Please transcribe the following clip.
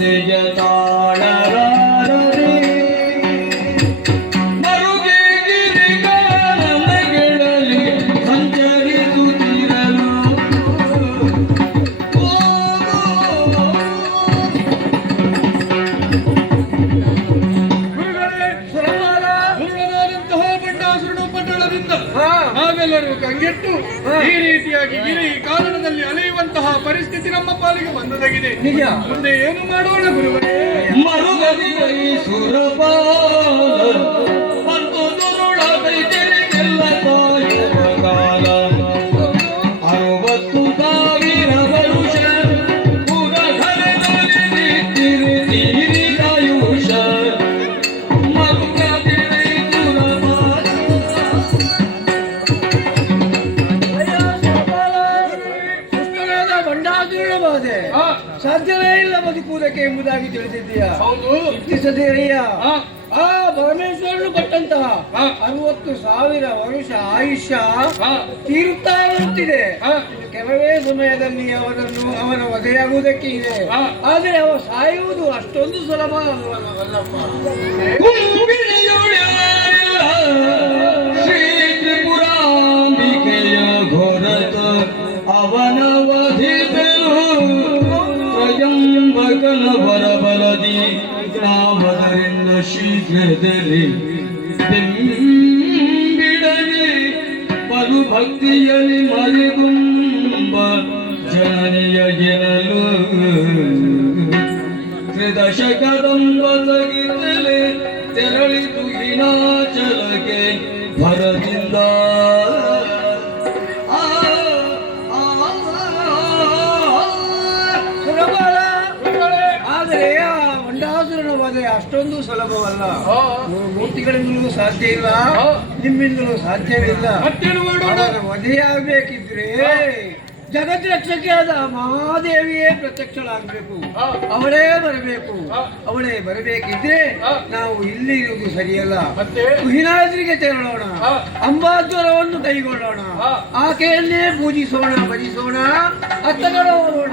ಚಿಂತೆಯ ತಾಳಲಾರದೆ ಮರುಗೆ ಗಿರಿಗಾನಗೆಳಲಿ ಸಂಚರಿಸುತ್ತಿರಲು ನಾವೆಲ್ಲರೂ ಕಂಗೆಟ್ಟು ಈ ರೀತಿಯಾಗಿ ಗಿರಿ ಕಾರಣದಲ್ಲಿ ಅಲೆಯುವಂತಹ ಪರಿಸ್ಥಿತಿ ನಮ್ಮ ಪಾಲಿಗೆ ಬಂದದಾಗಿದೆ. ನಿಜ. ಮುಂದೆ ಏನು ಮಾಡೋಣ ಗುರುಗಳೇ? ಮರುಗದಿ ಸುರಪ ಮತ್ತು ದುರುಳದೈತೆಲ್ಲ ಕಾಲ 60,000 ವರುಷ ಪುರಧರದಲ್ಲಿ ತೀರಿದಾಯುಷ ಮರುಗದಿ ಸುರಪ ಸಾಧ್ಯವೇ ಇಲ್ಲ ಬದುಕುವುದಕ್ಕೆ ಎಂಬುದಾಗಿ ತಿಳಿದಿದ್ದೀಯಾ? ಹೌದು. ಚಿಂತಿಸದಿರಯ್ಯ. ಆ ಪರಮೇಶ್ವರನು ಕೊಟ್ಟಂತಹ 60,000 ವರುಷ ಆಯುಷ್ಯ ತೀರುತ್ತಾ ಬರುತ್ತಿದೆ. ಕೆಲವೇ ಸಮಯದಲ್ಲಿ ಅವನ ವಧೆಯಾಗುವುದಕ್ಕೆ ಇದೆ. ಆದರೆ ಅವ ಸಾಯುವುದು ಅಷ್ಟೊಂದು ಸುಲಭ ಅಲ್ಲವಲ್ಲಪ್ಪ. ಶ್ರೀ ತ್ರಿಪುರಾಂಬಿಕೆಯ ಘೋರತ ಅವನ ವಧಿಸಲು ತ್ರಯಂಬಕನ ಬರಬಲದಿ ನಾಮದರಿಂದ ಶೀಘ್ರದಲ್ಲಿ ಬಿಡಲಿ ಮರುಭಕ್ತಿಯಲ್ಲಿ ಮರಿಗುಂಬ ಜನನಿಯ ಗೆನಲು ತ್ರಿದಶಕದಂಬ ತಗಿತಲೆ ತೆರಳಿತು ಹಿನಾಚಲಕ್ಕೆ ಭರದಿಂದ ಆದರೆ ಆ ಮಂಡಾಸುರನ ವಧೆ ಅಷ್ಟೊಂದು ಸುಲಭವಲ್ಲ. ಮೂರ್ತಿಗಳಿಂದಲೂ ಸಾಧ್ಯ ಇಲ್ಲ, ನಿಮ್ಮಿಂದಲೂ ಸಾಧ್ಯವಿಲ್ಲ. ಅವನ ವಧೆಯಾಗಬೇಕಿದ್ರೆ ಜಗತ್ ರಕ್ಷಕಿಯಾದ ಮಹಾದೇವಿಯೇ ಪ್ರತ್ಯಕ್ಷಳಾಗಬೇಕು. ಅವಳೇ ಬರಬೇಕು. ಅವಳೇ ಬರಬೇಕಿದ್ರೆ ನಾವು ಇಲ್ಲಿ ಇರುವುದು ಸರಿಯಲ್ಲ. ಕುಹಿನಾದ್ರಿಗೆ ತೆರಳೋಣ, ಅಂಬಾಜ್ವರವನ್ನು ಕೈಗೊಳ್ಳೋಣ, ಆಕೆಯನ್ನೇ ಪೂಜಿಸೋಣ, ಭಜಿಸೋಣ, ಅತ್ತಗಳ ಹೋಗೋಣ.